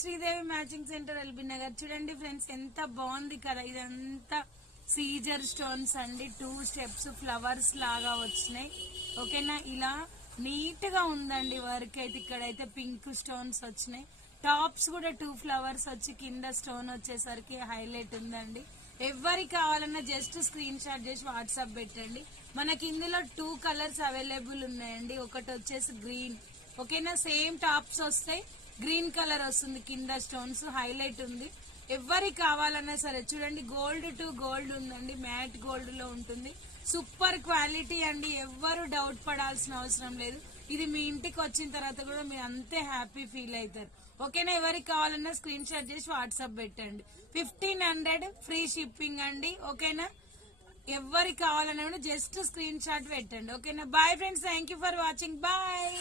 Sridevi matching centre LB Nagar. చూడండి friends ఎంత బాగుంది కదా, ఇదంతా సీజర్ స్టోన్స్ అండి. 2 స్టెప్స్ ఫ్లవర్స్ లాగా వచ్చినాయి. ఓకేనా, ఇలా నీట్ గా ఉందండి వర్క్ అయితే. ఇక్కడైతే పింక్ స్టోన్స్ వచ్చినాయి. టాప్స్ కూడా 2 ఫ్లవర్స్ వచ్చి కింద స్టోన్ వచ్చేసరికి హైలైట్ ఉందండి. ఎవరికి కావాలన్నా జస్ట్ స్క్రీన్ షాట్ చేసి వాట్సాప్ పెట్టండి. మనకి ఇందులో 2 కలర్స్ అవైలబుల్ ఉన్నాయండి. ఒకటి వచ్చేసి గ్రీన్, ఓకేనా, సేమ్ టాప్స్ వస్తాయి. గ్రీన్ కలర్ వస్తుంది, కింద స్టోన్స్ హైలైట్ ఉంది. ఎవరికి కావాలన్నా సరే చూడండి, గోల్డ్ టు గోల్డ్ ఉందండి, మ్యాట్ గోల్డ్ లో ఉంటుంది. సూపర్ క్వాలిటీ అండి, ఎవ్వరు డౌట్ పడాల్సిన అవసరం లేదు. ఇది మీ ఇంటికి వచ్చిన తర్వాత కూడా మీరు అంతే హ్యాపీ ఫీల్ అవుతారు. ఓకేనా, ఎవరికి కావాలన్నా స్క్రీన్ షాట్ చేసి వాట్సాప్ పెట్టండి. 1500 ఫ్రీ షిప్పింగ్ అండి. ఓకేనా, ఎవరికి కావాలన్నా జస్ట్ స్క్రీన్ షాట్ పెట్టండి. ఓకేనా, bye friends, thank you for watching, bye.